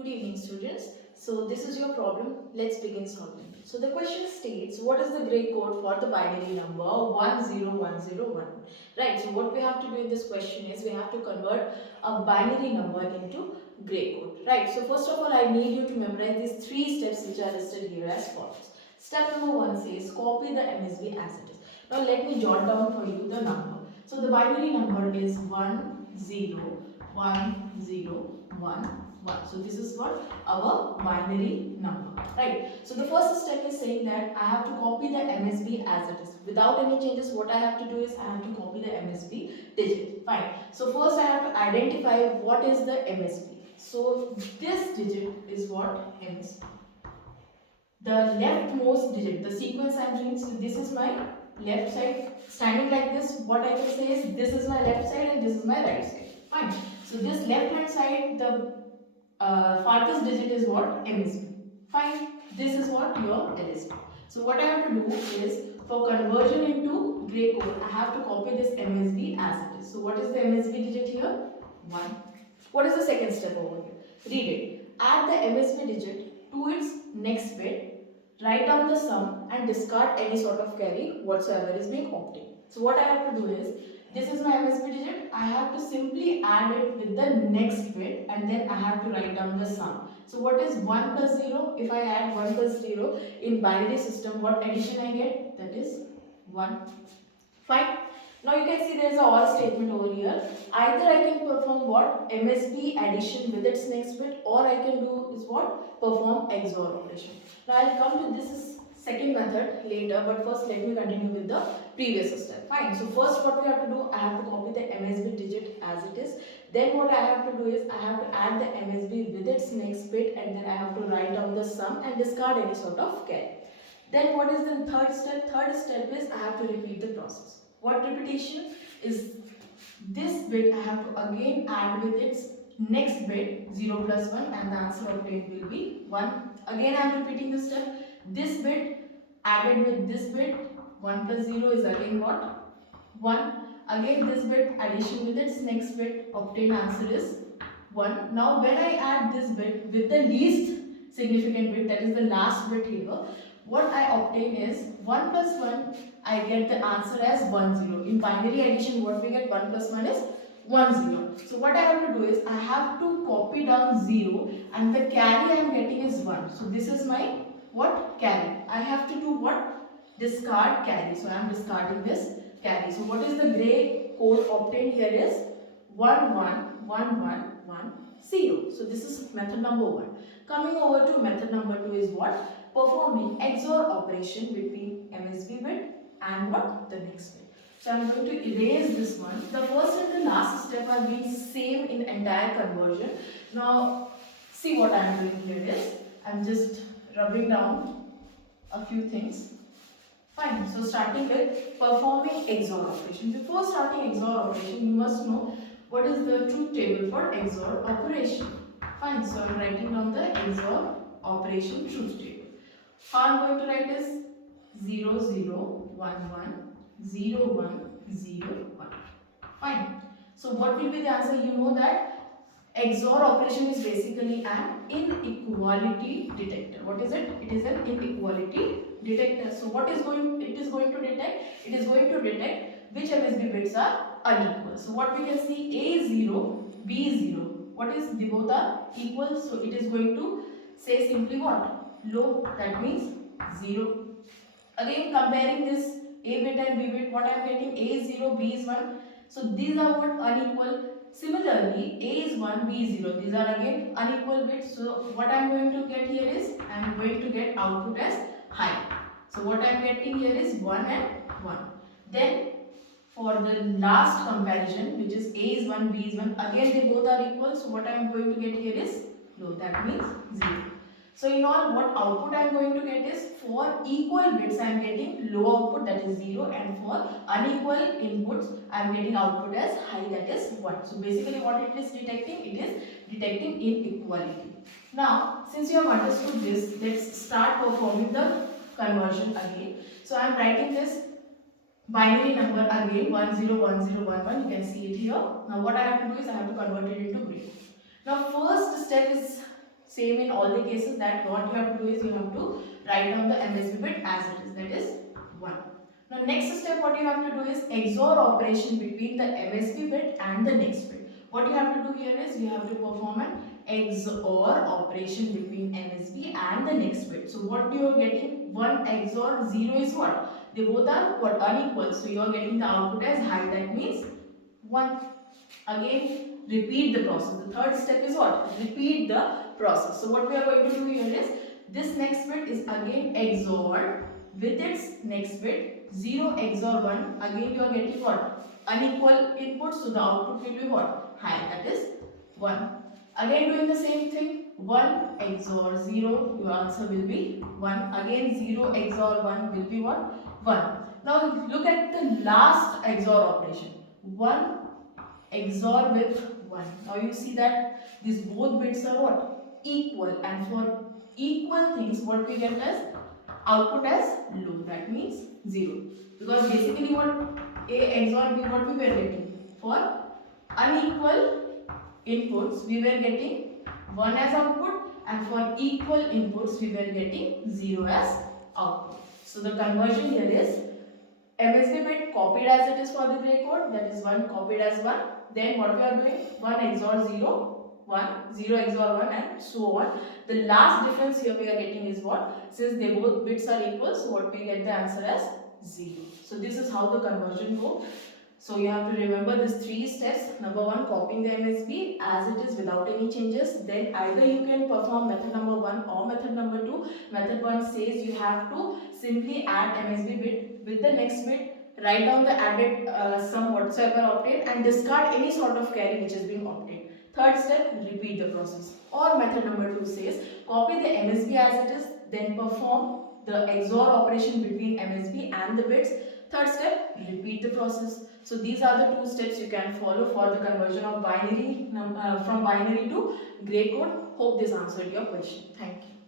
Good evening, students. So this is your problem. Let's begin solving. So the question states, what is the gray code for the binary number 10101? Right. So what we have to do in this question is we have to convert a binary number into gray code. Right. So first of all, I need you to memorize these three steps which are listed here as follows. Step number 1 says copy the MSB as it is. Now let me jot down for you the number. So the binary number is 10101. 1. So this is what our binary number, right? So the first step is saying that I have to copy the MSB as it is. Without any changes, what I have to do is I have to copy the MSB digit. Fine. So first I have to identify what is the MSB. So this digit is what MSB. The leftmost digit, the sequence I am doing, so this is my left side. Standing like this, what I can say is this is my left side and this is my right side. Fine. So this left hand side, the farthest digit is what? MSB. Fine. This is what your LSB. So what I have to do is for conversion into gray code, I have to copy this MSB as it is. So what is the MSB digit here? 1. What is the second step over here? Read it. Add the MSB digit to its next bit. Write down the sum and discard any sort of carry whatsoever is being obtained. So what I have to do is, this is my MSB digit. I have to simply add it with the next bit and then I have to write down the sum. So what is 1 plus 0? If I add 1 plus 0 in binary system, what addition I get? That is 1. Fine. Now you can see there is a OR statement over here. Either I can perform what? MSB addition with its next bit, or I can do is what? Perform XOR operation. Now I will come to this second method later, but first let me continue with the previous step. Fine. So first what we have to do, I have to copy the MSB digit as it is. Then what I have to do is I have to add the MSB with its next bit and then I have to write down the sum and discard any sort of carry. Then what is the third step? Third step is I have to repeat the process. What repetition is? This bit I have to again add with its next bit 0 plus 1 and the answer obtained will be 1. Again I am repeating the step. This bit added with this bit 1 plus 0 is again what? 1. Again this bit addition with its next bit obtained answer is 1. Now when I add this bit with the least significant bit, that is the last bit here, what I obtain is 1 plus 1, I get the answer as 1 0. In binary addition, what we get 1 plus 1 is 1 0. So what I have to do is I have to copy down 0 and the carry I am getting is 1. So this is my what? Carry. I have to do what? Discard carry. So I am discarding this carry. So what is the gray code obtained here is 1 1 1 1 1 0. So this is method number 1. Coming over to method number 2 is what? Performing XOR operation between MSB bit and what? The next bit. So I am going to erase this one. The first and the last step are being same in entire conversion. Now see what I am doing here is I am just rubbing down a few things. Fine. So starting with performing XOR operation. Before starting XOR operation, you must know what is the truth table for XOR operation. Fine. So I am writing down the XOR operation truth table. How I am going to write is 0 0 1 1 0 1 0 1. Fine. So what will be the answer? You know that XOR operation is basically an inequality detector. What is it? It is an inequality detector. So what is it is going to detect? It is going to detect which MSB bits are unequal. So what we can see, A 0, B 0. What is the both are equal? So it is going to say simply what? Low, that means 0. Again comparing this A bit and B bit, what I am getting? A is 0, B is 1. So these are what? Unequal. Similarly, A is 1, B is 0. These are again unequal bits. So what I am going to get here is I am going to get output as high. So what I am getting here is 1 and 1. Then for the last comparison, which is A is 1, B is 1, again they both are equal. So what I am going to get here is low. That means 0. So in all, what output I am going to get is for equal bits I am getting low output, that is 0, and for unequal inputs I am getting output as high, that is 1. So basically what it is detecting? It is detecting inequality. Now since you have understood this, let's start performing the conversion again. So I am writing this binary number again 101011. You can see it here. Now what I have to do is I have to convert it into gray. Now first step is same in all the cases, that what you have to do is you have to write down the MSB bit as it is, that is 1. Now next step what you have to do is XOR operation between the MSB bit and the next bit. What you have to do here is you have to perform an XOR operation between MSB and the next bit. So what you are getting, 1 XOR 0 is what? They both are what? Unequal. So you are getting the output as high, that means 1. Again repeat the process. The third step is what? Repeat the process. So what we are going to do here is this next bit is again XORed with its next bit. 0 XOR 1, again you are getting what? Unequal inputs, so the output will be what? High, that is 1. Again doing the same thing, 1 XOR 0, your answer will be 1. Again 0 XOR 1 will be what? 1. Now look at the last XOR operation. 1 XOR with 1. Now you see that these both bits are what? Equal, and for equal things what we get as output as low, that means 0. Because basically what A XOR B, what we were getting? For unequal inputs we were getting 1 as output, and for equal inputs we were getting 0 as output. So the conversion here is MSB bit copied as it is for the gray code, that is 1 copied as 1. Then what we are doing? 1 XOR 0, 1, 0 XOR 1, and so on. The last difference here we are getting is what? Since they both bits are equal, so what we get the answer as 0. So this is how the conversion goes. So you have to remember these 3 steps. Number 1, copying the MSB as it is without any changes. Then either you can perform method number 1 or method number 2. Method 1 says you have to simply add MSB bit with the next bit, write down the added sum whatsoever obtained, and discard any sort of carry which is being obtained. Third step, repeat the process. Or method number 2 says copy the MSB as it is, then perform the XOR operation between MSB and the bits. Third step, repeat the process. So these are the 2 steps you can follow for the conversion of binary from binary to gray code. Hope this answered your question. Thank you.